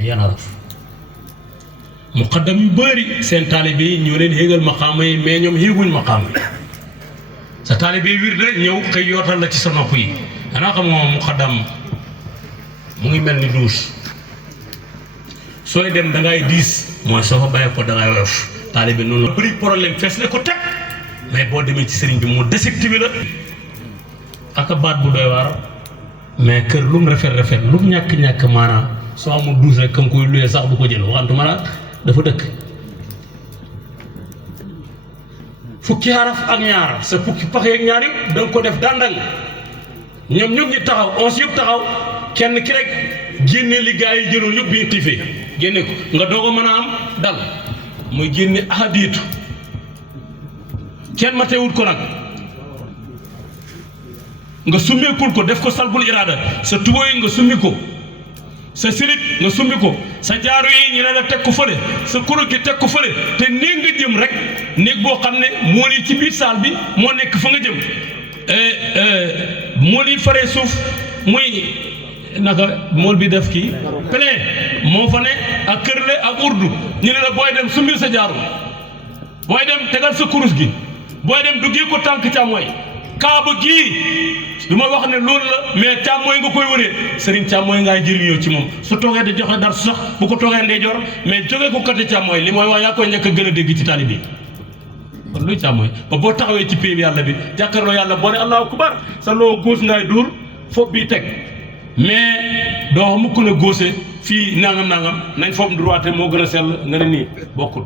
yanaraf muqaddam yu bëri seen taalibe yi ñoo leen yéegal maqaama yi mais ñoom yéeguñ maqaama yi sa taalibe yi wir de ñëw xëy yootal la ci sa nopp yi xanaa xam moom muqaddam mu ngi mel ni douche sooy dem da ngay diis mooy soo fa bàyyi ko da ngay woyof taalibe noonu la bëri problème fees ne ko teg mais boo demee ci sëriñ bi mu déceptivé la ak baat bu doy waar mais kër lu mu rafet lu mu ñàkk maanaam soo amul douche rek kam koy luyee sax du ko jël waxantuma la dafa dëkk fukki xaraf ak ñaar sa fukki pax yeeg ñaar yëpp da nga ko def dandang ñoom ñëpp ñu taxaw 11 yëpp taxaw kenn ki rek génne li gaa yi jëloon yëpp bi ñu tifee génne ko nga doog a mën a am dal muy génne ahadiitu kenn ma teewut ko nag nga summeekul ko def ko salbul iraada sa tubo yi nga summi ko sa silip nga summi ko sa jaaro yi ñu ne la teg ko fële sa kuro gi teg ko fële te néeg nga jëm rek néeg boo xam ne mool yi ci biir saal bi moo nekk fa nga jëm mool yi faree suuf muy naka mool bi def kii plein moo fa ne ak kërle ak urdu ñu ne la booy dem summil sa jaaro booy dem tegal sa kurus gi booy dem duggee ko tànk càmmooy kaaba gii du ma wax ne loolu la mais càmmooy nga koy wëree sëriñ càmmooy ngaay jëriñoo ci moom su toogee di joxe dar su sax bu ko toogee ndeyjoor mais jógee ko côté càmmooy li mooy wax yaa koy njëkk a gën a dégg ci tali bi kon luy càmmooy ba boo taxawee ci péeb yàlla bi jàkkaarloo yàlla boo ne allahu akbar sa loo góos ngaay dóor foofu bii teg mais doo mukk na góose fii nangam nañ foofu droite moo gën a sell nga ne nii bokkul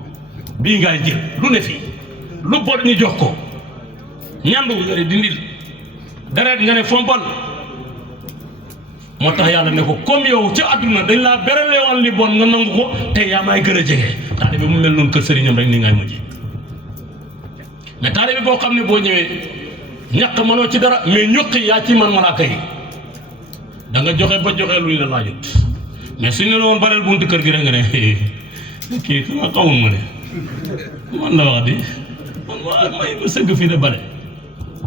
bii ngaay jël lu ne fii lu bon ñu jox ko ñandu nga ne dindil deret nga ne fompal moo tax yàlla ne ko comme yow ca àdduna dañ laa berale woon li bon nga nangu ko te yaa may gën a jege taalibe mu mel noonu kër sëriñam rek ni ngay mujj mais taalibe boo xam ne boo ñëwee ñàkk mënoo ci dara mais ñuqi yaa ci man malaaka yi da nga joxe ba joxe luñ la laajut mais suñ ne la woon baleel buntu kër gi rek nga ne kii xanaa xamul ma ne man la wax di man may ma sëgg fii de bale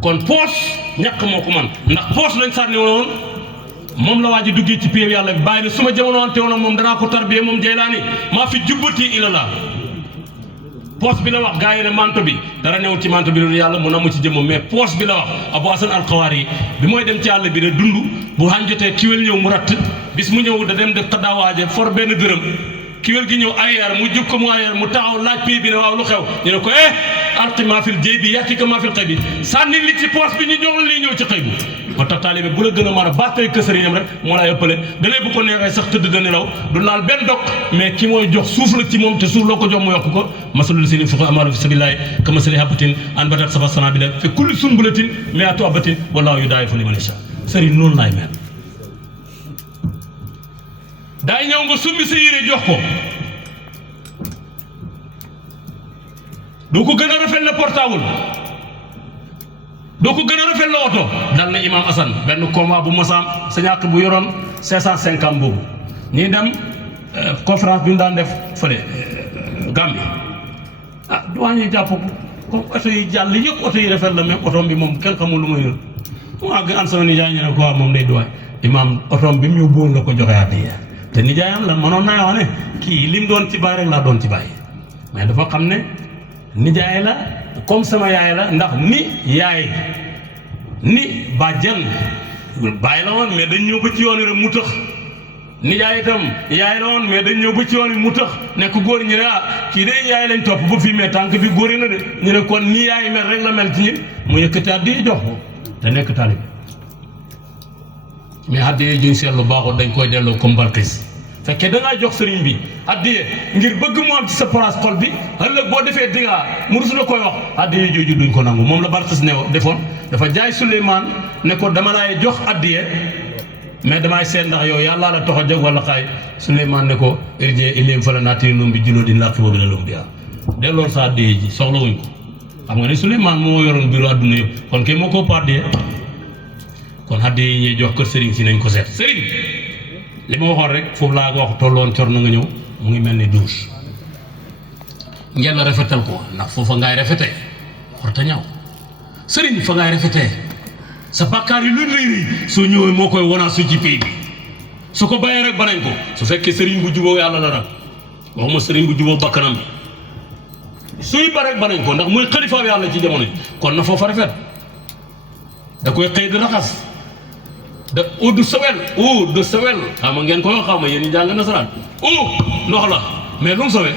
kon poos ñàkk moo ko man ndax poos lañ sànni woon moom la waa ji duggee ci péew yàlla bi bàyyi ne su ma jamono wante woon moom danaa ko tarbiyee moom Jeylaani maa fi jubbati ila la poos bi la wax gaa yi ne manto bi dara newul ci manto bi loolu yàlla mu namu ci jëmmam mais poos bi la wax Abu Hasan Alxawaari yi bi mooy dem ci àll bi de dund bu xañ jotee kiwél ñëw mu ratt bis mu ñëw da dem def xadaawaaje for benn dërëm kiwél gi ñëw arrière mu jub ko mu arrière mu taxaw laaj pay bi ne waaw lu xew ñu ne ko alqi maa fil jëy bi yàtti ko maa fil xëy bi sànni li ci poos bi ñu jox la lii ñëw ci xëy bi moo tax taalibe bu la gën a mën a baatay kësëriñam rek moo lay ëppale dalee bu ko neexee sax tëdd da nelaw du laal benn dog mais ki mooy jox suuf la ci moom te suuf loo ko jox mu yokk ko masalul sini fuko amaalu fi sabilillahi ka masali habatin an batat saba sanabila fi kulli sunbulatin mi'atu habatin wallahu yudaa'ifu liman yashaa sëriñ noonu laay mel daay ñëw nga summi sa yére jox ko doo ko gën a rafet la portable doo ko gën a rafet la oto dal na imam Assane benn combat bu mosaam sa ñàkk bu yoroon 550 boobu ñuy dem conférence bi mu daan def fële Gambie duwaañ yi jàpp ko comme oto yi jàll yëpp oto yi rafet la même otoom bi moom kenn xamul lu muy yor mu àgg an sama nijaay ñu ne ko moom day duwaañ imam otoom bi mu yóbbuwoon la ko joxe addiya te nijaayam la mënoon naa wax ne kii lim doon ci bàyyi rek laa doon ci bàyyi mais dafa xam ne nijaay la comme sama yaay la ndax ni yaay ni bàjjan bàyyi la woon mais dañ ñëw ba ci yoon rek mu tëx nijaay itam yaay la woon mais dañ ñëw ba ci yoon mu tëx nekk góor ñu ne kii de yaay lañ topp ba fii mais tànk bi góor yi na de ñu ne kon nii yaay mel rek la mel ci ñun mu yëkkati addiya jox ko te nekk taalibe mais addiya juñ seetlu baaxul dañ koy delloo comme barkis fekkee da ngaa jox sëriñ bi addiya ngir bëgg mu am ci sa place xol bi ëllëg boo defee dingaa mu rus la koy wax addiya jooju duñ ko nangu moom la barkis ne defoon dafa jaay Suleymaan ne ko dama laay jox addiya mais damay seet ndax yow yàlla la tax a jóg wala xaay Suleymaan ne ko irjee ilim fa la naatiri noom bi juloo di làqi boobu la lum bi delloon sa addiya ji soxla wuñ ko xam nga ne Suleymaan moo yoroon biiru adduna yëpp kon kay moo ko addiya kon addiya yi ñuy jox kër sëriñ si nañ ko seet sëriñ li ma waxoon rek foofu laa ko wax tolloon cor na nga ñëw mu ngi mel ni douche ngeen la rafetal ko ndax foofa ngaay rafetee xorta ñaw sëriñ fa ngaay rafetee sa bàkkaar yi lu rëy rëy soo ñëwee moo koy wanaa su ci pay bi su ko bàyyee rek banañ ko su fekkee sëriñ bu juboo yàlla la nag waxuma sëriñ bu juboo bakkanam bi suy ba rek banañ ko ndax muy xalifa yàlla ci jamono ji kon na foofa rafet da koy xëy di raxas da eau de sowel xam nga ngeen koy xaw ma yéen ñi jàng nasaraan ndox la mais lu mu sowee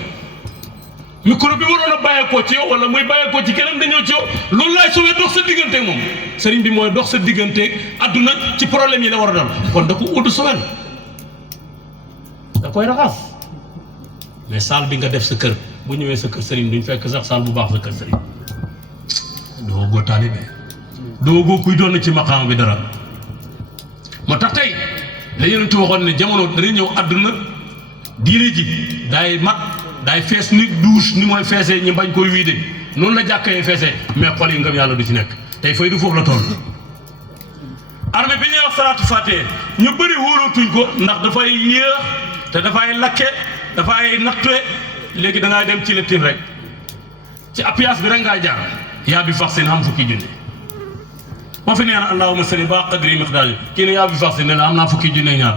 micro bi waroon a bàyyeekoo ci yow wala muy bàyyeekoo ci keneen dañoo ci yow loolu laay sowee dox sa digganteeg moom sëriñ bi mooy dox sa digganteeg adduna ci problème yi la war a dal kon da ko eau de sowel da koy raxas mais saal bi nga def sa kër bu ñëwee sa kër sëriñ duñ fekk sax saal bu baax sa kër sëriñ doo góor taalibe doo góor kuy doon ci maqaama bi dara moo tax tey la Yonent waxoon ne jamono dana ñëw àdduna diine ji daay mat daay fees ni douche ni mooy feesee ñi bañ koy wiide noonu la jàkkee feesee mais xol yi ngëm yàlla du ci nekk tey fay du foofu la toll. armée bi ñuy wax salaatu fàttee ñu bëri wóolootuñ ko ndax dafay yéex te dafay lakke dafay nattee léegi da ngaa dem ci lettif rek ci appias bi rek ngaa jaar yaa bi fax seen xam fukki junni boo fi nee na allahumma salli ba qadri miqdaari kii ne yaa bi fax seen ne la am naa fukki junni ñaar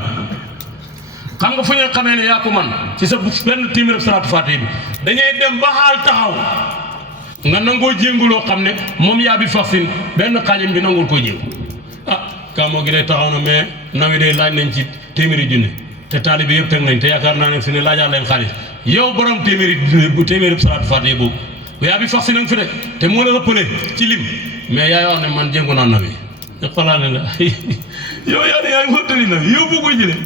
xam nga fu ñu xamee ne yaa ko man ci sa benn téeméer salaatu fàttee bi dañuy dem ba xaal taxaw nga nangoo jénguloo xam ne moom yaa bi fax seen benn xaalim bi nangul koo jéngu kaamoo gi day taxaw na mais nawi day laaj nañ ci téeméeri junni te taalibe yëpp teg nañ te yaakaar naa ne fi ne laajaa leen xaalis yow borom téeméeri salaatu fàttee boobu yaa bi fax si nanga fi de te moo la ëppale ci lim mais yaay wax ne man jéngu naa nawi nga xalaat ne la yow yaa ne yaa ngi wëttali nawi yow boo koy jëlee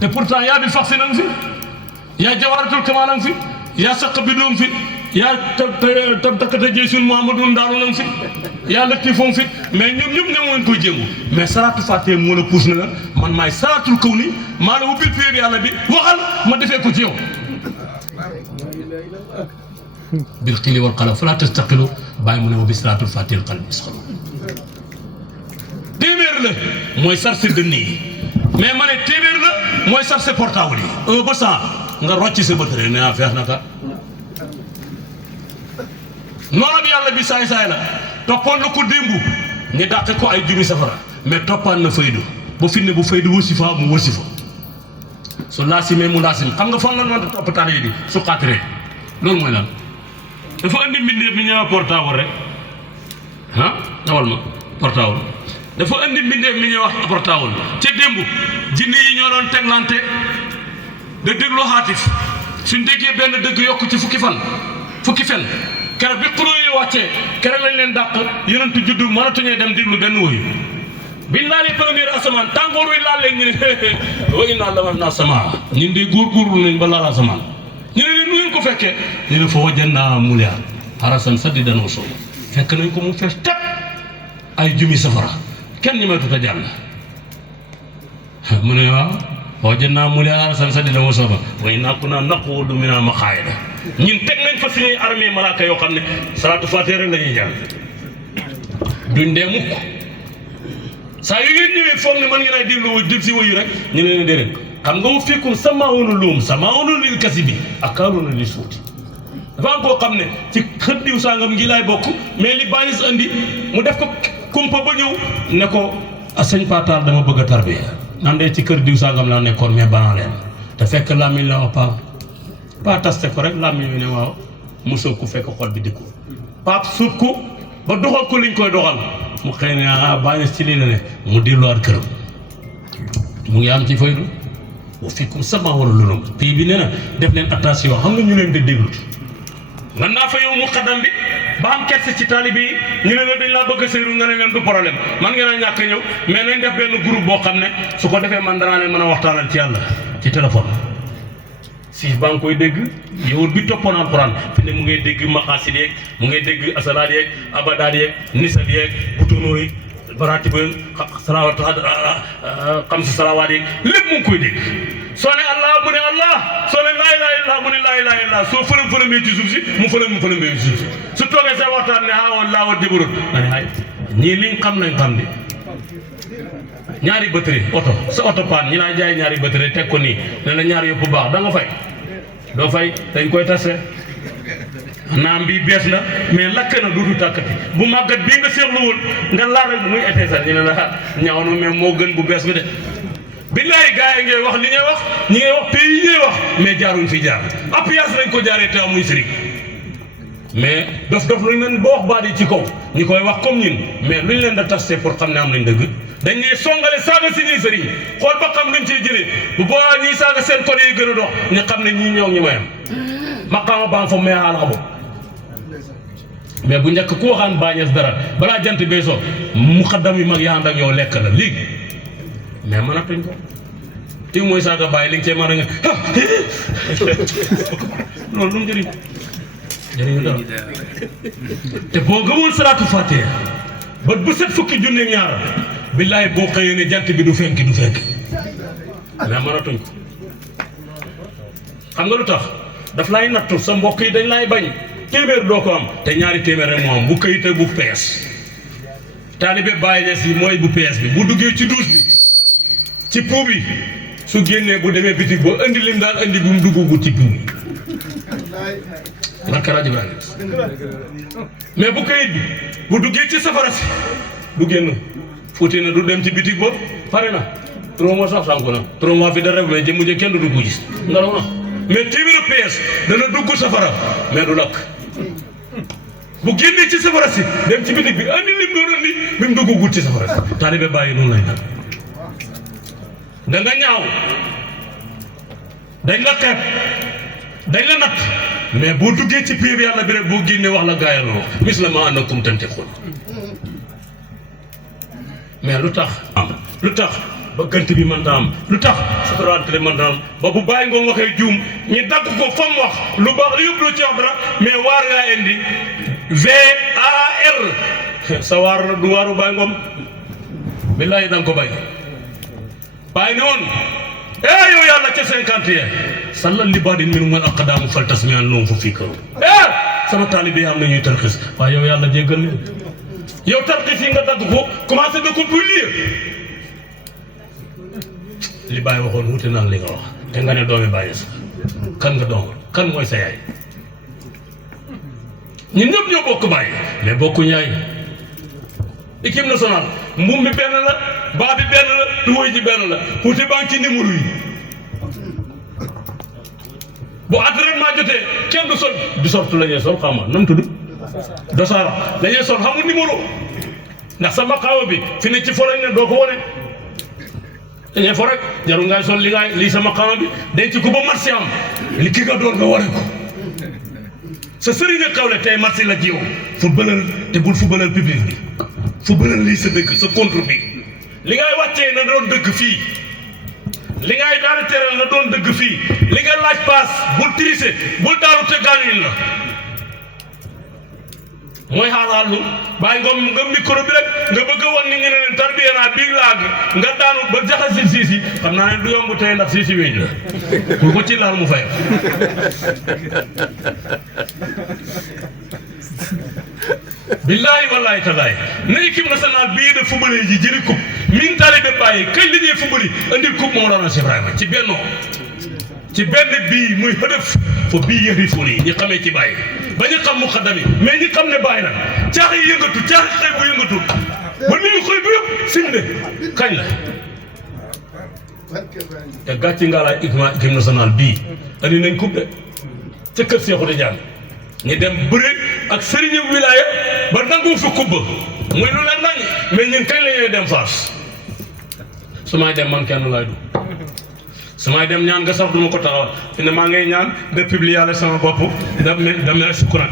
te pourtant yaa bi fax si nanga fi yaa jawaratul kamaa nanga fi yaa saq bi doom fi yaa tab takkata jëy sun Muhammadu ndaalu nanga fi yaa lëkki foom fit mais ñoom ñëpp ne moo leen koy jéngu mais salaatu fàttee moo la puus na la man maay salaatul kaw ni maa la ubbil péeb yàlla bi waxal ma defee ko ci yow bil xiili wal qalam falaa tastaqilu bàyyi mu ne ma bi salaatul fàttee qalbi isxalu téeméer la mooy sarse dënn yi mais ma ne téeméer la mooy sarse portable yi 1 ba 100 nga rocc sa batterie ne feex na ka noonu bi yàlla bi saay-saay la toppoon na ko démb ñu dàqe ko ay jumi safara mais toppaan na faydu ba fi ne bu faydu wasifa mu wasifa su laasimee mu laasim xam nga fan la mën a topp taal yi di su xaatiree loolu mooy lan dafa andi mbindeef mi ñëw portable rek dawal ma portable dafa andi mbindeef mi ñuy wax portable ca démb jinne yi ñoo doon teglante da dégloo xaatif suñ déggee benn dëgg yokk ci fukki fen keroog bi xuloo yi wàccee keroog lañ leen dàq yonentu juddu mënatuñee dem déglu benn woyu biñ laalee première asamaan tàngoor wi laal leen ñu ne wa innaa lamasnaa samaa ñun de góorgóorlu nañ ba laal asamaan ñu ne leen nu ngeen ko fekkee ñu ne fa wajadnaa muliyaan harasan sadiidan wa shuhuban fekk nañ ko mu fees tep ay jumi safara kenn ñi may tuta jàll mu ne waaw wajadnaa muliyaan harasan sadiidan wa shuhuban wa innaa kunnaa naquudu minhaa maqaa'ida ñun teg nañ fa suñuy armée malaaka yoo xam ne salaatu faatiha rek la ñuy jàng duñ dee mukk saa yu ngeen ñëwee foog ne mën ngeen ay déglu si wayu rek ñu ne leen déedéet xam nga mu fekkum samaawuna luum samaawuna lil kasibi ak kaaroona li suuti dafa am koo xam ne ci xët diw sangam ngi laay bokk mais li bàyyi si andi mu def ko kumpa ba ñëw ne ko sëñ Pataar dama bëgg a tarbiya naan de ci kër diw sangam laa nekkoon mais banaa leen te fekk làmmiñ la wax pas taste ko rek làmmiñ wi ne waaw mu sóob ko fekk xol bi di ko paap suub ko ba doxal ko liñ koy doxal mu xëy ne bàyyi ci lii la ne mu delluwaat këram mu ngi am ci faydu wa fiikum sama wala lunum pays bi nee na def leen attention xam nga ñu leen di déglu man naa fa yow mu xaddam bi ba am kerse ci taalibe yi ñu ne la dañ laa bëgg a sëyru nga ne leen du problème man ngeen a ñàkk ñëw mais nañ def benn groupe boo xam ne su ko defee man danaa leen mën a waxtaanal ci yàlla ci téléphone siis baa ngi koy dégg yow bi toppoon alxuraan fi ne mu ngay dégg maqaasid yeeg mu ngay dégg asalaat yeeg abadaat yeeg nisat yeeg butunóor yi baraatiba salawaat xam si salawaat yeeg lépp mu ngi koy dégg soo ne allah mu ne allah soo ne laa ilaaha illallaah mu ne laa ilaaha illallaah soo fëlëm ci suuf si mu fëlëm ci suuf si su toogee sa waxtaan ne woon laa war jëbarut nga ne ay ñii liñ xam nañ xam di ñaari batterie oto sa oto paan ñi laa jaay ñaari batterie teg ko nii ne la ñaari yëpp baax da nga fay doo fay dañ koy tase naam bii bees la mais lakk na duutu tàkkati bu màggat bii nga seexlu woon nga laal rek muy été sax ñu ne la ñaaw na mais moo gën bu bees bi de billaay gars yi ngay wax li ngay wax ñi ngay wax pays yi ngay wax mais jaaruñ fi jaar appuyage lañ ko jaaree te amuñ sëriñ mais dof luñ leen ba wax baat yi ci kaw ñi koy wax comme ñun mais luñ leen da tasté pour xam ne am nañ dëgg dañ ñuy songale saaga si ñuy sëriñ xool ba xam luñ ciy jëlee bu boobaa ñuy saaga seen côté yi gën a dox ñu xam ne ñii ñoo ñu mayam maqaama baa fa may xaal xabo mais bu njëkk ku waxaan bàñees dara balaa jant bee so muqaddam yu mag yaa ànd ak yow lekk la léegi mais mënatuñ ko ti mooy saaga bàyyi li nga cee mën a nga loolu lu mu jëriñ jëriñu dara te boo gëmul salaatu fatiha ba bu set fukki junne ñaar billaay boo xëyee ne jant bi du fenk mais mënatuñ ko xam nga lu tax daf lay nattu sa mbokk yi dañ lay bañ téeméer doo ko am te ñaari téeméer rek moo am bu këyite bu pees taalibe Baay Ñas yi mooy bu pees bi bu duggee ci duus bi ci puub bi su génnee bu demee bitig boo indi lim daan indi bu mu duggugut ci puub bi barka rajo mais bu këyit bi bu duggee ci safara si du génn fuuti na du dem ci bitig ba pare na 3 mois sax sànku na 3 mois fi dara mais jëmm ja kenn du dugg gis ngelaw na mais téeméeri pees dana dugg safara mais du lakk bu génnee ci safara si dem ci bitig bi andi lim doon andi bi mu duggugut ci safara si taalibe bàyyi noonu lay nag da nga ñaaw dañ la xeeb dañ la natt mais boo duggee ci pied bi yàlla bi rek boo génnee wax la gaayaloo mis la ma annakum tantiqun mais lu tax ba gant bi mën naa am lu tax suturante mën naa am ba bu bàyyi nga waxee juum ñu dagg ko fa mu wax lu baax li yëpp loo ci wax dara mais waar ngaa indi VAR sa waar la du waaru bàyyi ngoom billaay da nga ko bàyyi bàyyi ne woon yow yàlla ca 51 sallal li baadin minhum al aqdaamu fal tasmi'an lahum fa fii kaw sama taalibe yi am na ñuy tarxis waaye yow yàlla jéggal leen yow tarxis yi nga dagg ko commencé de ko publier li Baye waxoon wuute naa li nga wax te nga ne doomi Baye sax kan nga doom kan mooy sa yaay ñun ñëpp ñoo bokk Baye mais bokkuñ yaay équipe nationale mbuum bi benn la baa bi benn la tuwoy ji benn la wuute baa ngi ci numéro yi bu entraînement jotee kenn du sol du sortu la ñuy sol xam nga nam tudd dosaara la ñuy sol xamul numéro ndax sa maqaawa bi fi ne ci folañ ne doo ko wane dañuy fo rek jarul ngay sol lii sa maqaawa bi denc ko ba marché am li ki nga doon nga wane ko sa sëriñ nga xawle tey marché la ci yow footballal te bul footballal public bi footballal lii sa dëgg sa contre bi li ngay wàccee na doon dëgg fii li ngay daal teral na doon dëgg fii li nga laaj paas bul tricher bul daaru te gaañuñ la mooy xaal-xaal bàyyi nga micro bi rek nga bëgg a wan ni ñu ne leen tarbiya naa biig laag nga daanu ba jaxasi siisi xam naa ne du yomb tey ndax siisi weñ la pour ko ci laal mu fay billahi wallahi talaay na équipe nationale bii de football ji jëli coupe min taalibe Baay kañ la ñuy football andil coupe Mawlana Cheikh Ibrahima ci benn bii muy hëdëf fo bii yëri fu nii ñi xamee ci Baay ba ñu xam muqaddam yi mais ñi xam ne Baay la caax yi yëngatu caax xëy bu yëngatu ba nii xëy bu yëpp sim de kañ la te gàcci nga laay équipe nationale bii andi nañ coupe de ca kër Seexu Tijaan ñu dem bëre ak sëriñu wilaaya ba nangu fi kubba muy lu leen nañ mais ñun kañ la ñuy dem Fass su may dem man kenn laay du su may dem ñaan nga sax du ma ko taxawal fi ne maa ngay ñaan de publier sama bopp dem ne sukkuran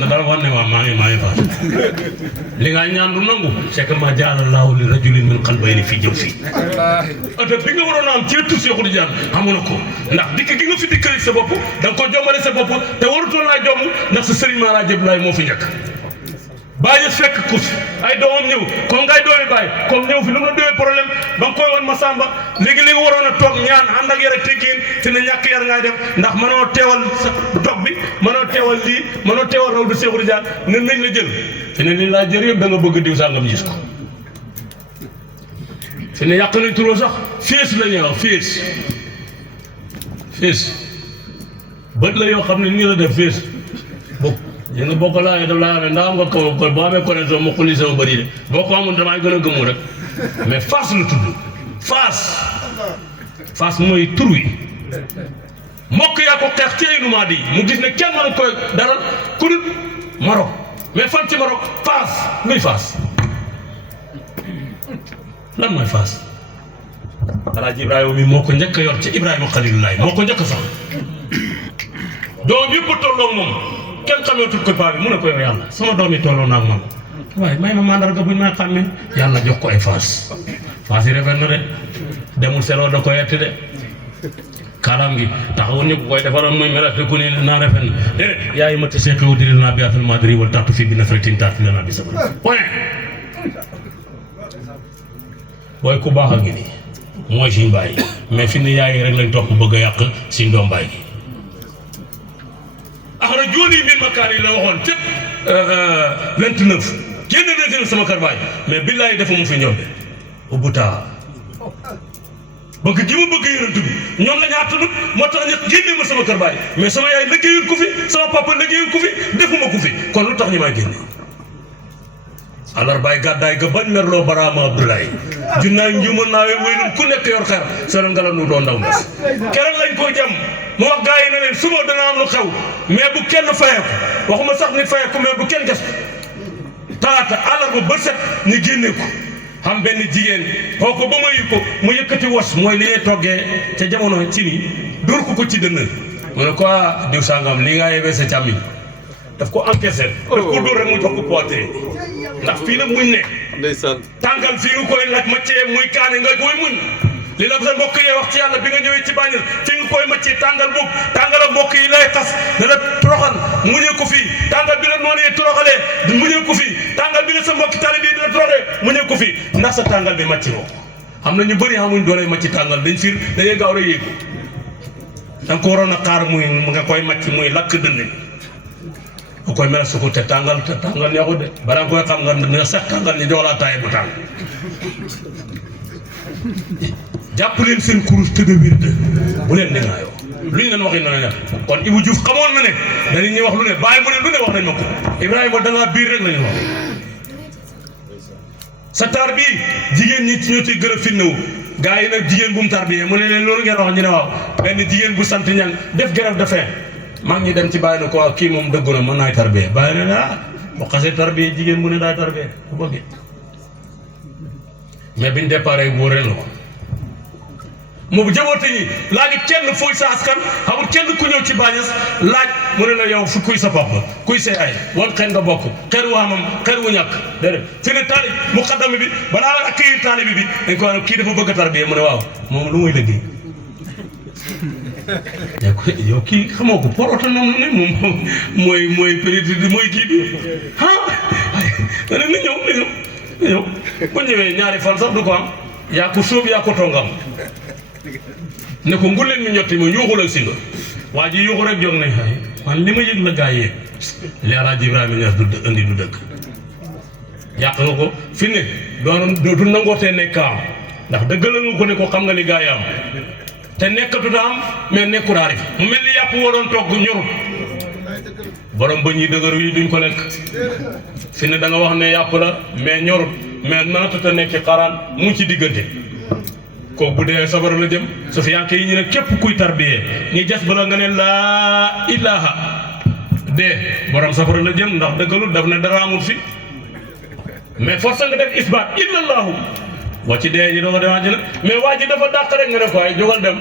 na dara wax ne waa maa ngi Fass li nga ñaan du nangu c'est que ma jaala laahu li rajulin min qalbayni fii jëw fii oto bi nga waroon a am ci tur Seexu Tijaan amu na ko ndax dikk gi nga fi dikkali sa bopp da nga ko jombale sa bopp te warutoon laa jomb ndax sa sëriñ maa laa jëb laay moo fi njëkk bàyyi fekk kus ay doomam ñëw comme ngay doomi bàyyi comme ñëw fi lu mu la doyee problème ba nga koy woon ma sàmba léegi li nga waroon a toog ñaan ànd ak yar ak teggin te ne ñàkk yar ngay def ndax mënoo teewal sa dog bi mënoo teewal lii mënoo teewal raw du Seexu Tijaan ne nañ la jël te ne li laa jër yëpp da nga bëgg diw sàngam gis ko te ne yàq nañ turoo sax fees la ñuy wax fees bët la yoo xam ne nii la def fees bokk yéen nga bokk laa daf laa amee ndax am nga ko boo amee connexion ma xulli sama bëri de boo ko amul damay gën a gëmu rek mais Fass la tudd Fass Fass mooy tur wi mbokk yaa ko xeex ci ay numaa di mu gis ne kenn mënu koy daral ku dul Maroc mais fan ci Maroc Fass luy Fass lan mooy Fass Alaaji Ibrahima mi moo ko njëkk a yor ci Ibrahima Xalilullaay moo ko njëkk a sax doom yëpp tolloo moom kenn xameetul ko paa bi mu ne ko yow yàlla sama doom yi tolloo naa ak man waaye may ma mandarga buñ may xàmmee yàlla jox ko ay Fass Fass yi rafet na de demul seloo da ko yetti de kaalaam gi taxawul ñu koy defaroon muy mel te ku ne naa rafet na déedéet yaay ma te seqewu diril naa bi atal madri wala taxtu fii bi nafratin taat la naa bi sabara point booy ku baax a ngi nii mooy suñ bàyyi mais fi ne yaay rek lañ topp bëgg a yàq suñ doom bàyyi gi axara jooni min makaar yi la waxoon cëpp 29 génn na sama kër baay mais billaay dafa mu fi ñoom de ubbutaa bëgg gi ma bëgg yonent bi ñoom la ñaatanut moo tax ñu génne ma sama kër baay mais sama yaay liggéeyul ko fi sama papa liggéeyul ko fi defuma ko fi kon lu tax ñu may génne alarbaay gàddaay ga bañ merloo baraama Abdoulaye junnaay njuma naawe wéynum ku nekk yor xer seen ngelaw nu doon ndaw ndes keroog lañ ko jam mu wax gars yi ne leen suba dana am lu xew mais bu kenn fayeeku waxuma sax ni fayeeku mais bu kenn ges talaata àllarba ba set ñu génne ko xam benn jigéen xoo ko ba ma yëg ko mu yëkkati wos mooy li ñuy toggee ca jamono ci ni dóor ko ci dënn mu ne ko diw sangam lii ngaa yebee sa càmmiñ daf ko encaissé daf ko dóor rek mu jox ko poitrine ndax fii la muñ ne ndeysaan tàngal fii nga koy laaj maccee muy kaane nga koy muñ li la sa mbokk yi wax ci yàlla bi nga ñëwee ci bàññil fi nga koy maccee tàngal boobu tàngal ak mbokk yi lay xas ne la toroxal muñee ko fii tàngal bi la noonu yi toroxalee muñee ko fii tàngal bi la sa mbokki tali bi dina toroxee muñee ko fii ndax sa tàngal bi macci woo xam na ñu bëri xamuñ doole macci tàngal dañ fiir dañuy gaaw rek yéegu danga ko waroon a xaar muy nga koy macci muy lakk dënn nga koy mel su ko te tàngal neexut de balaa nga koy xam nga sax tàngal ñu jox la taay bu tàng jàpp leen seen kurus te de wird bu leen di ngaayoo lu ñu leen waxee noonu ne kon Ibou Diouf xamoon na ne dañu ñuy wax lu ne bàyyi mu ne lu ne wax nañ ma ko Ibrahima da ngaa biir rek la ñu wax sa taar bii jigéen ñi ñoo ciy gën a finnewu gars yi nag jigéen bu mu tarbiyee mu ne leen loolu ngeen wax ñu ne waaw benn jigéen bu sant ñang def grève de faim mag ñi dem ci bàyyi na ko waaw kii moom dëggu na mën naay tarbiyee bàyyi na ne bu xasee tarbiyee jigéen bu ne daay tarbiyee bu bëggee mais biñ déparé wóoree la ko moom jaboote ñi laaju kenn fooy sa askan xamul kenn ku ñëw ci bàññas laaj mu ne la yow fu kuy sa papa kuy say ay wan xen nga bokk xer wu amam xer wu ñàkk déedéet fi ne taalib muqaddam bi balaa accueillir taalibi bi dañ ko wax kii dafa bëgg a tarbiya mu ne waaw moom lu muy liggéey yow kii xamoo ko por autonome ne moom mooy péréti mooy kii bi na ñëw bu ñëwee ñaari fan sax du ko am yaa ko sóob yaa ko tongam ne ko nguleen mi ñotti ma yuuxul ak si nga waa ji yuuxu rek jóg ne xay man li ma yëg la gaa yi li Alaaji Ibrahima Ñas du indi du dëkk yàq nga ko fi ne du nangootee nekkaam ndax dëggal nga ko ne ko xam nga li gaa yi am te nekkatut am mais nekku raarif mu mel ni yàpp woo doon togg ñorut borom ba ñuy dëgër yi duñ ko lekk fi ne da nga wax ne yàpp la mais ñorut mais mënatut a nekk xaraan mu ci diggante kooku bu dee safara la jëm su fi yànke yi ñu ne képp kuy tarbiyee ñi jas bala nga ne laa ilaha de borom safara la jëm ndax dëggalul daf ne dara amul fi mais force nga def isbaat illallahu boo ci dee ñi doo ko dem àjjana mais waa ji dafa dàq rek nga ne ko ay jógal dem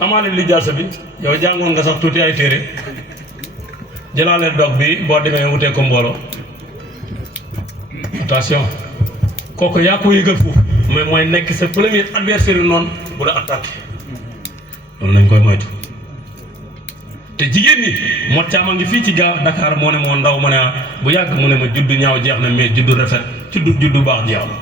amaale li jaasa bi yow jàngoon nga sax tuuti ay téere jëlaaleel dog bi boo demee wutee ko mbooloo attention kooku yaa ko yëgal foofu mais mooy nekk sa premier adversaire noonu bu la attaqué loolu nañ koy moytu te jigéen ñi moo caama ngi fii ci Dakar moo ne moo ndaw ma ne bu yàgg mu ne ma juddu ñaaw jeex na mais juddu rafet juddu baax jeex na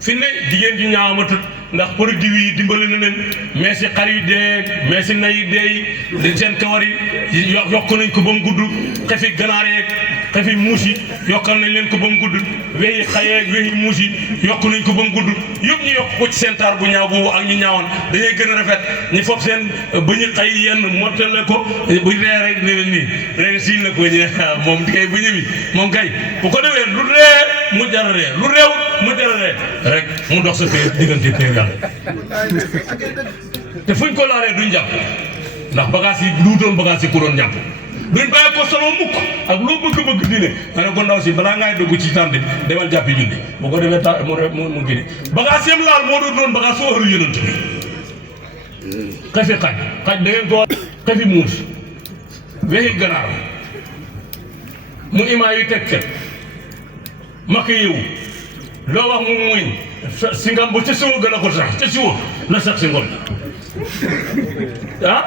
fi ne jigéen ji ñaaw ma tut ndax produit yi dimbali na leen mais si xar yi dee mais si nay yi dee seen kawar yi yokk nañ ko ba mu gudd xefi ganaar yeeg xefi muus yi yokkal nañ leen ko ba mu gudd weyi xayeeg weyi muus yi yokk nañ ko ba mu gudd yëpp ñu yokk ko ci seen taar bu ñaaw boobu ak ñu ñaawoon dañuy gën a rafet ñu foog seen ba ñu xay yenn mottale ko bu ree rek ne nii rek siin la ko ñu moom kay bu ñëwi moom kay bu ko defee lu ree mu jararee lu réew mu jararee rek mu dox sa pay diggante pay yàlla te fuñ ko laalee duñ jàpp ndax bagage yi lu doon bagage yi ku doon jàpp duñ bàyyi ko solo mukk ak loo bëgg-bëgg diine ma ne ko ndaw si balaa ngay dugg ci tànn demal jàppi julli bu ko defee ta mu gini bagage yam laal moo doon bagage soo ëru yonent bi xefi xaj da ngeen ko xefi muus wexi ganaar mu imaa yu teg fet makk yiw loo wax mu muñ si ngam bu ca siwo gën a ko sax ca siwo na sax si ngom ah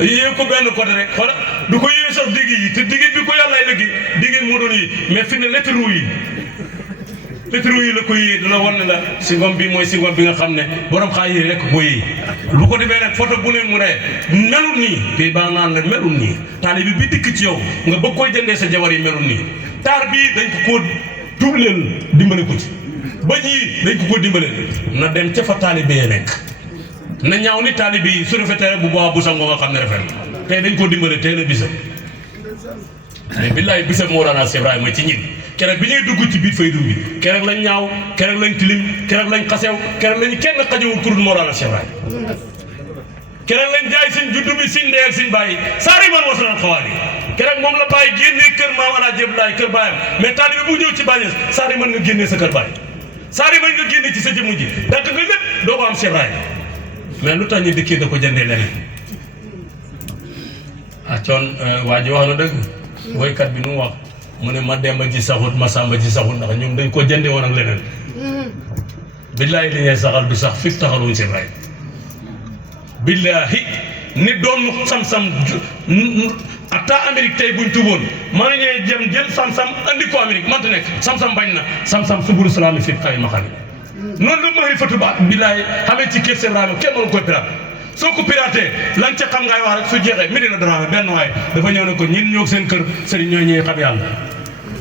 yéen ko benn côté rek xoola du ko yéen sax digg yi te digg bi ko yàllaay lëggi digg moo doon yi mais fi ne lettre yi la ko yéey dana wan ne la si ngom bi mooy si ngom bi nga xam ne borom xaay yi rek ko yéey lu ko defee rek photo bu ne mu ne melul nii fii baa naan la melul nii taali bi dikk ci yow nga bëgg koy jëndee sa jabar yi melul nii taar bii dañ ko dubleel dimbale ko ci ba ñii dañ ko dimbale na dem ca fa taalibe yi nekk na ñaaw ni taalibe yi su rafetee bu boobaa bu sangoo nga xam ne rafet tey dañ ko dimbale tey la bisa mais billaay bisa Mawlana Cheikh Ibrahima ci ñin keroog bi ñuy dugg ci biir faydu bi keroog lañ ñaaw keroog lañ tilim keroog lañ xasew keroog lañ kenn xajewul ku dul Mawlana Cheikh Ibrahima keroog lañ jaay suñ juddu bi suñ ndey ak suñ bàyyi saari man wasalan xawaal yi keroog moom la bàyyi génnee kër maam Alaaji Abdoulaye kër baayam mais taalibe bu ñëw ci bàññees saari man nga génnee sa kër bàyyi saari man nga génne ci sa jëmm ji dàq nga lépp doo ko am Cheikh Ibrahima mais lu tax ñu dikkee da ko jëndee leneen ah coon waa ji wax na dëgg woykat bi nu mu wax mu ne ma demba ji saxut ma sàmba ji saxut ndax ñoom dañ ko jëndee woon ak leneen billaahi li ñuy saxal du sax fi taxaluñ Cheikh Ibrahima billaahi nit doon sam-sam ata Amérique tey buñ tuboon mën nañu jël sam-sam andi ko Amérique mënta nekk sam-sam bañ na sam-sam suburu salaami fi xay ma xam noonu la maxi fatu ba billaay xamee ci kër Cheikh Ibrahima kenn mënu koy pirate soo ko piraté lañ ca xam ngay wax rek su jeexee Medina Dramé benn waay dafa ñëw ne ko ñin ñoo seen kër sëriñ ñooy ñëwee xam yàlla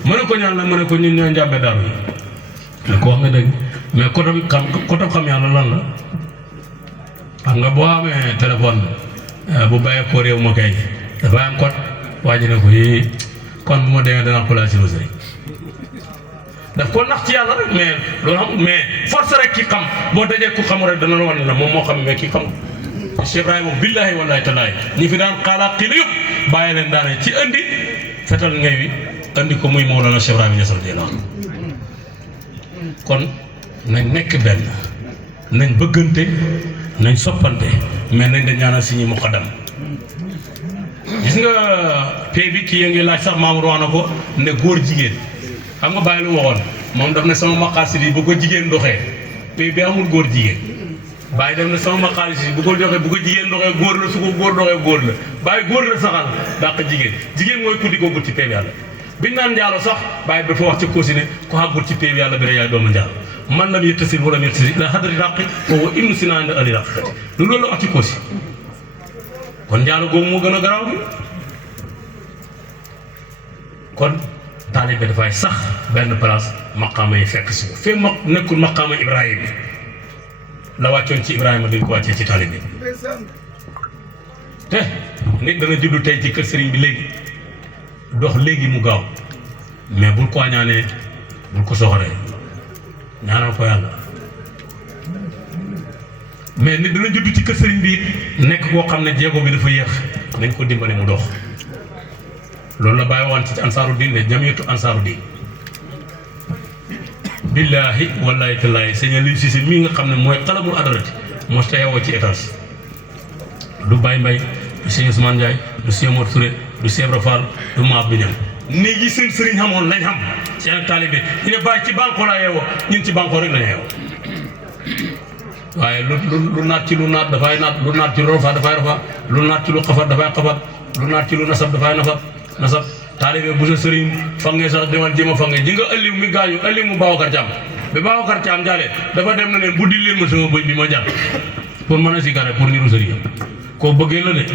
mu ne ko ñaan la mu ne ko ñun ñooy njàmbe daal yi ko wax nga dëgg mais kotam xam yàlla lan la xam nga boo amee téléphone bu bàyyee ko réew ma kay dafa am code waa ji ne ko yii kon bu ma demee danaa ko laaj si sëriñ daf ko nax ci yàlla rek mais loolu xam mais force rek ki xam boo dajee ku xamul rek dana la wan la moom moo xam mais ki xam Cheikh Ibrahima billahi wallahi talaay ñi fi daan xaalaat xii la yëpp bàyyi leen daane ci andi fetal ngay wi andi ko muy Mawlana Cheikh Ibrahima Niass radiyallahu anhu kon nañ nekk benn nañ bëggante nañ soppante mais nañ da ñaanal si ñi muqaddam gis nga pay bi kii ya ngi laaj sax Mamadou wax na ko ne góor jigéen xam nga bàyyi lu waxoon moom daf ne sama maqaasid yi bu ko jigéen doxee pay bi amul góor jigéen bàyyi daf ne sama maqaasid yi bu ko doxee bu ko jigéen doxee góor la su ko góor doxee góor la bàyyi góor la saxal dàq jigéen mooy kuddi koo gut ci pay bi yàlla biñ naan njaalo sax bàyyi dafa wax ci koosi ne ko xàggut ci pay bi yàlla bi rek yaay doomu njaalo man lam yettasil wala yettasil la xadari ràqi foofu ibnu sinaa nda ali ràqati lu loolu wax ci koosi kon njaalo googu moo gën a garaaw bi kon taalibe dafay sax benn place maqaama yi fekk si ko fee nekkul maqaama Ibrahima la wàccoon ci Ibrahima dañ ko wàccee ci taalibe te nit dana juddu tey ci kër sëriñ bi léegi dox léegi mu gaaw mais bul ko ñaanee bul ko soxoree ñaanal ko yàlla mais nit dana juddu ci kër sëriñ bi nekk koo xam ne jéego bi dafa yéex nañ ko dimbale mu dox loolu la bàyyi woon ci ansaaru diin de jamiyatu ansaaru diin billaahi wallaahi tallaahi sëñ Aliou Cissé mii nga xam ne mooy xalamul adarati moo teyewoo ci étage du Baye Mbaye du sëñ Ousmane Ndiaye du sëñ Mor Touré du Cheikh Ibra Fall du Maab bi ñam néeg yi seen sëriñ xamoon lañ xam seen ak taalibe ñu ne bàyyi ci banko laa yeewoo ñun ci banko rek la ñu yeewoo waaye lu naat ci lu naat dafay naat lu naat ci lu rafet dafay rafet lu naat ci lu xafat dafay xafat lu naat ci lu nasab dafay nasab taalibe bu sa sëriñ fange sax demal jéem a fange ji nga ëlliw mi gaañu ëlliw mu Babacar Thiam ba Babacar Thiam jaalee dafa dem na leen bu leen ma sama bëñ bi ma jàpp pour mën a sikare pour niru sëriñ koo bëggee la de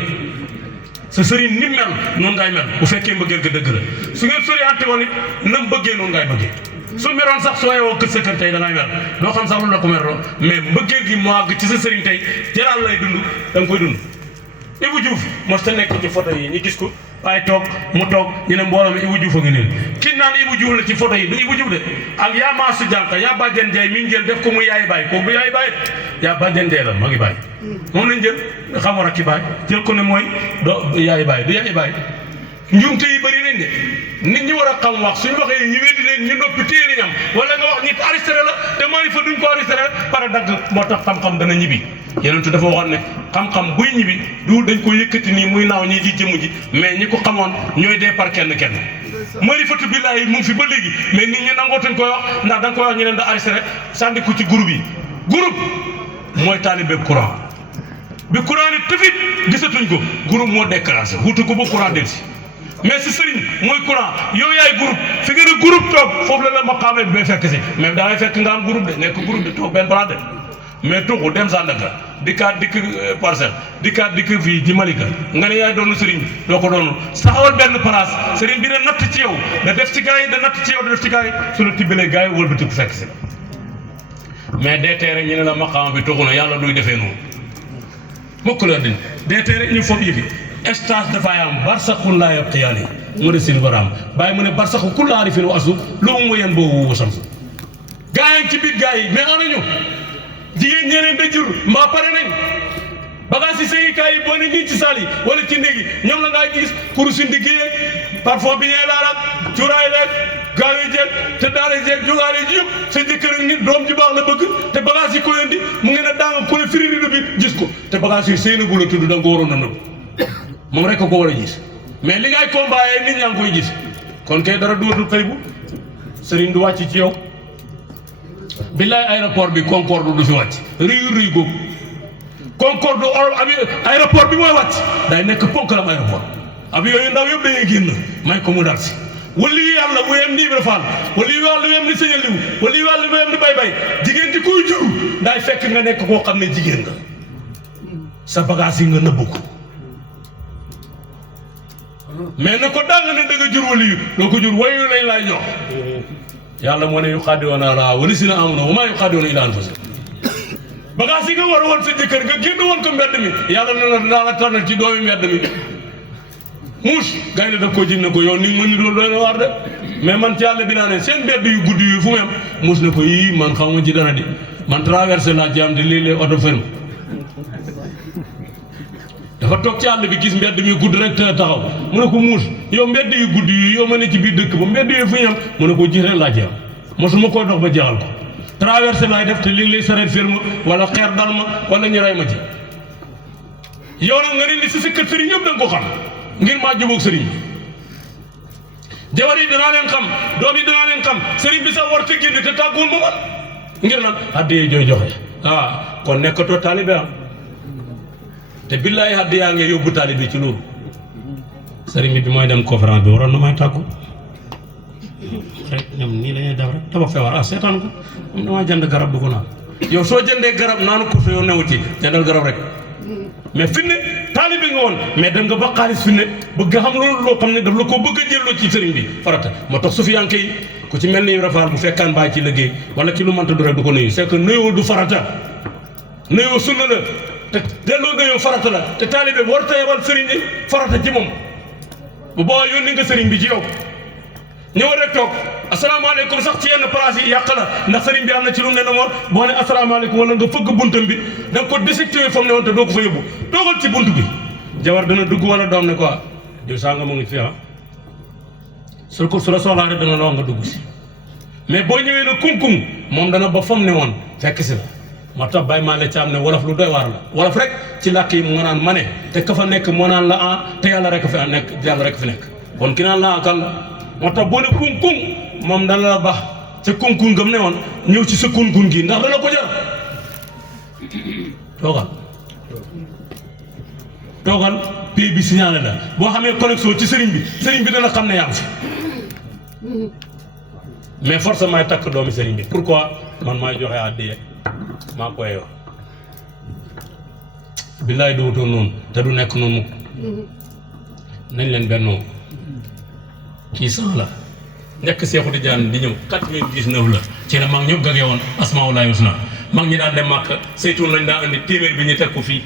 sa sëriñ ni mel noonu ngay mel bu fekkee mbëggeel ko dëgg la su ngeen soriante woon it nam bëggee noonu ngay bëggee su meroon sax soo yeewoo kër sa kër tey da ngay mer doo xam sax lu la ko merloo mais mbëggeel gi moo àgg ci sa sëriñ tey jaraal lay dund da nga koy dund Ibou Diouf mos ta nekk ci photo yi ñu gis ko waaye toog mu toog ñu ne mbooloo mi Ibou Diouf a ngi nii ki naan Ibou Diouf la ci photo yi du Ibou Diouf de ak yaa Maasu Jànka yaa Badiane Ndiaye mi ngi jël def ko muy yaay baay kooku yaay baay yaa Badiane Ndiaye la ma ngi baay moom lañ jël xam war a ki baay jël ko ne mooy do yaay baay du yaay baay njuumte yi bëri nañ de nit ñi war a xam wax suñu waxee ñu weddi leen ñu noppi téye nañ am wala nga wax nit arrêté la te mooy fa duñ ko arrêté para dagg moo tax xam-xam dana ñibbi yonent dafa waxoon ne xam-xam buy ñibbi du dañ ko yëkkati nii muy naaw ñii di jëmm ji mais ñi ko xamoon ñooy dee par kenn kenn marifatu billaahi mu ngi fi ba léegi mais nit ñi nangootuñ koy wax ndax da nga koy wax ñu leen da arrêté rek sànni ko ci groupe yi groupe mooy taalibe courant bi courant ni tëfit gisatuñ ko groupe moo déclenché wutu ko ba courant del si mais si sëriñ mooy courant yow yaay groupe fi nga ne groupe toog foofu la maqaame bi bay fekk si mais da ngay fekk nga am groupe de nekk groupe de toog benn balaa de mais tuxu dem Sandaga dikkaat dikk Parcelles dikkaat dikk fii ci Malika nga ne yaay doonu sëriñ bi doo ko doonu saxawal benn place sëriñ bi na natt ci yow da def ci gars yi da natt ci yow da def ci gars yi su la tibbalee gars yi wëlbati ko fekk si mais deetee rek ñu ne la maqaama bi tuxu na yàlla duy defee noonu mokk la din deetee rek ñu foog yëfi stage dafay am barsaxun laa yabqiyaani mu ne sin baraam bàyyi mu ne barsaxu kullu aarifin wa asu loo mu yen boobu wasam gaa yi ci biir gaa yi mais anañu jigéen ñeneen da jur mbaa pare nañ bagage yi sëyikaay yi boo ne nii ci saal yi wala ci néegi ñoom la ngaa gis kurusi ndigéyee parfum bi ñee laal ak cuuraay leeg gaawe jeeg te daara jeeg jógaale ji yëpp sa jëkkër ak nit doom ji baax la bëgg te bagage yi ko indi mu ngeen a daanga ku ne firindi bi gis ko te bagage yi sëy na bu la tudd da nga ko waroon a nëbb moom rek ko war a gis mais li ngay combattre nit ñaa ngi koy gis kon kay dara dootul xëy bu sëriñ du wàcc ci yow billaay aéroport bi Concorde du fi wàcc rëy googu Concorde aéroport bi mooy wàcc day nekk ponkalam aéroport ab yooyu ndaw yëpp dañuy génn may ko mu dal si wala yu yàlla bu yem ni Ibra Fall wala yu yàlla bu yem ni Sëñ Liw wala yu yàlla bu yem ni bay jigéen di koy jur daay fekk nga nekk koo xam ne jigéen nga sa bagage yi nga nëbb ko mais na ko daa nga ne da nga jur wala yu doo ko jur wayu lañ laay jox yàlla moo ne yu xaadiwoona la wala si na amoon wa maa yu xaadiwoona illa anfusahum bagage yi nga war a woon sa jëkkër nga génn woon ko mbedd mi yàlla ne la dinaa la tànnal ci doomi mbedd mi muus gay ne daf koo jig ne ko yow ni ma ñu doon doy na waar de mais man ci yàlla dinaa ne seen mbedd yu guddi yu fu mu am muus ne ko yii man xaw ma ci dara di man traversé laa ci am te léeg-léeg oto ferme dafa toog ci àll bi gis mbedd mi gudd rek te taxaw mu ne ko muus yow mbedd yu gudd yi yow ma ne ci biir dëkk ba mbedd yu fu ñu am mu ne ko gis rek laa ci am mosuma koo dox ba jeexal ko traversé laay def te léeg-léeg sareet ferme wala xeer dal ma wala ñu ray ma ci yow nag nga ne ni si sa kër sëriñ ñëpp da nga ko xam ngir maa jubóog sëriñ bi jabar yi danaa leen xam doom yi danaa leen xam sëriñ bi sax war te génn te tàgguwul ba man ngir lan addiyee jooy joxe kon nekkatoo taalibe am te billaay haddi yaa ngi yóbbu taalibe ci loolu sëriñ bi mooy dem conférence bi waroon na may tàggu rek ñoom nii la ñuy def rek dama feebar seetaan ko am damaa jënd garab du ko naan yow soo jëndee garab naanu ko yow newu ci jëndal garab rek mais fi ne taalibe nga woon mais dem nga ba xaalis fi ne bëgg nga xam loolu loo xam ne daf la ko bëgg a jëlloo ci sëriñ bi farata moo tax sufiyanke yi ku ci mel ni Ibra Faal bu fekkaan bàyyi ci liggéey wala ci lu mënta du rek du ko nuyu c'est que nuyoo du farata nuyoo sunna la te delloo nuyoo farata la te taalibe bi war ta yebal sëriñ bi farata ci moom bu boobaa yónni nga sëriñ bi ci yow ñëwal rek toog asalaamaaleykum sax ci yenn place yi yàq la ndax sëriñ bi am na ci lu mu ne moom boo ne asalaamaaleykum wala nga fëgg buntam bi da nga ko désecté fa mu ne woon te doo ko fa yóbbu toogal ci bunt bi jabar dana dugg wala doom ne quoi diw saa nga mu ngi fi su la soxlaa rek dana la wax nga dugg si mais boo ñëwee ne kum-kum moom dana ba fa mu ne woon fekk si la moo tax bàyyi maa la ci am ne wolof lu doy waar la wolof rek ci làkk yi moo naan ma ne te ka fa nekk moo naan la te yàlla rek fi nekk yàlla rek fi nekk kon ki naan la kan la moo tax boo ne kum-kum moom dana la baax ca kum-kum gam ne woon ñëw ci sa kun-kun gi ndax dana ko jar toogal pay bi signalé la boo xamee connexion ci sëriñ bi dana xam ne yaa ngi fi mais forcément may takk doomi sëriñ bi pourquoi man maay joxe àddiya maa koy wax billaay dootoon noonu te du nekk noonu nañ leen bennoo kii sax la nekk Seexu Tijaan di ñëw 99 la ci la mag ñëpp gagee woon asmaa'ullaahi husna mag ñi daan dem màkk saytuun lañ daa indi téeméer bi ñu teg ko fii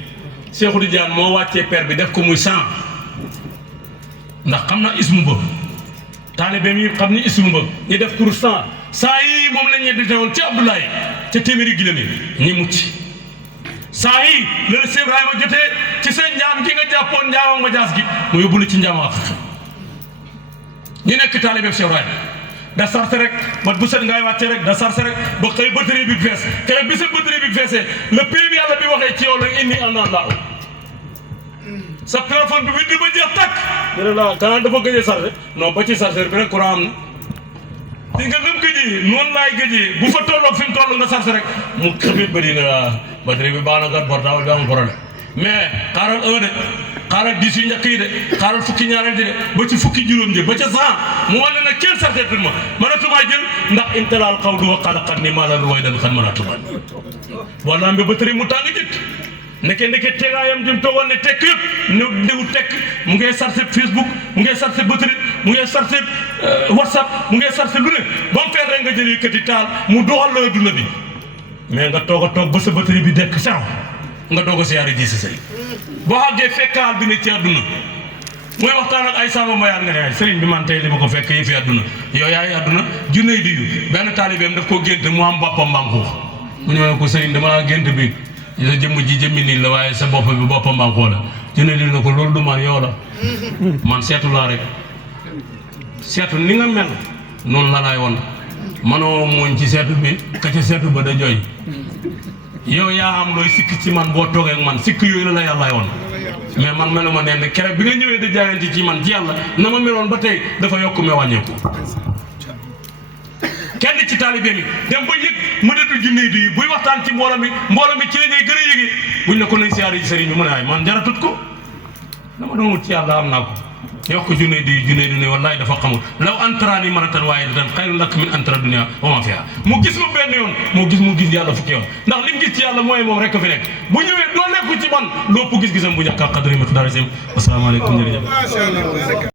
Seexu Tijaan moo wàccee per bi def ko muy 100 ndax xam naa ismu ba taalibe mi xam ni ismu ba ñu def pour cent yi moom la ñuy dite woon ci Abdoulaye ca téeméeri gilem yi ñi mucc saa yi la Cheikh Ibrahima jotee ci seen njaam gi nga jàppoon njaam ak ma jaas gi mu yóbbu la ci njaam ak ñu nekk taalibe Cheikh Ibrahima da sarse rek ba bu set ngay wàcce rek da sarse rek ba xëy batterie bi fees keroog bi sa batterie bi feesee le prix bi yàlla bi waxee ci yow la indi àndaan laaw sa téléphone bi witti ba jeex tàkk ñu ne la kanaan dafa gëjee sarse non ba ci sarse bi rek courant am na di nga nam gëjee noonu laay gëjee bu fa tolloog fi mu toll nga sarse rek mu xëbit bëri nga batterie bi baax na kat portable bi amul problème mais xaaral 1 de xaaral 10 yu njëkk yi de xaaral fukki ñaareel di de ba ci fukki juróom ji ba ca 100 mu wane ne kenn sarteetul ma mënatumaa jël ndax intalaal xaw du wa xalaqat ni maa la way dan xan mënatuma wala nga batterie mu tàng jët ndeke tegaayam jëm toogoon ne tekk yëpp néew tekk mu ngay sarse Facebook mu ngay sarse batterie mu ngay sarse WhatsApp mu ngay sarse lu ne ba mu feet rek nga jël yëkkati taal mu doxal la adduna bi mais nga toog a toog ba sa batterie bi dekk sax nga doog a siyaare ji sa sëriñ boo xàggee fekkaal bi ne ci àdduna mooy waxtaan ak ay Samba Mbayaan nga ne ay sëriñ bi man tey li ma ko fekk yi fi àdduna yow yaay àdduna junne di yu benn taalibeem daf koo gént mu am boppam mbanquux mu ñëw ne ko sëriñ dama gént bi sa jëmm ji jëmmi nii la waaye sa bopp bi boppam mbanquux la junne di na ko loolu du man yow la man seetu laa rek seetu ni nga mel noonu la laay woon manoo mooñ ci seetu bi ka ca seetu ba da jooy yow yaa am looy sikk ci man boo toogee ak man sikk yooyu la la yàllaay woon mais man meluma ne keroog bi nga ñëwee da jaayante ci man ci yàlla na ma meloon ba tey dafa yokk me wàññeeku kenn ci taalibe mi dem ba yëg mënatul junne di buy waxtaan ci mbooloo mi ci la ñuy gën a yëgee buñ ne ko nañ siyaare ci sëriñ bi mu ne ay man jaratut ko dama doon wut ci yàlla am naa ko yokk junne di wallahi dafa xamul law antarani maratan waahidatan xayrun laka min antara dunya wa ma fiha mu gis ma benn yoon mu gis yàlla fukki yoon ndax li mu gis ci yàlla mooy moom rek fi nekk bu ñëwee doo nekku ci man lopp gis-gisam bu ñàkk a qadri miqdaar asalaamaaleykum jërëjëf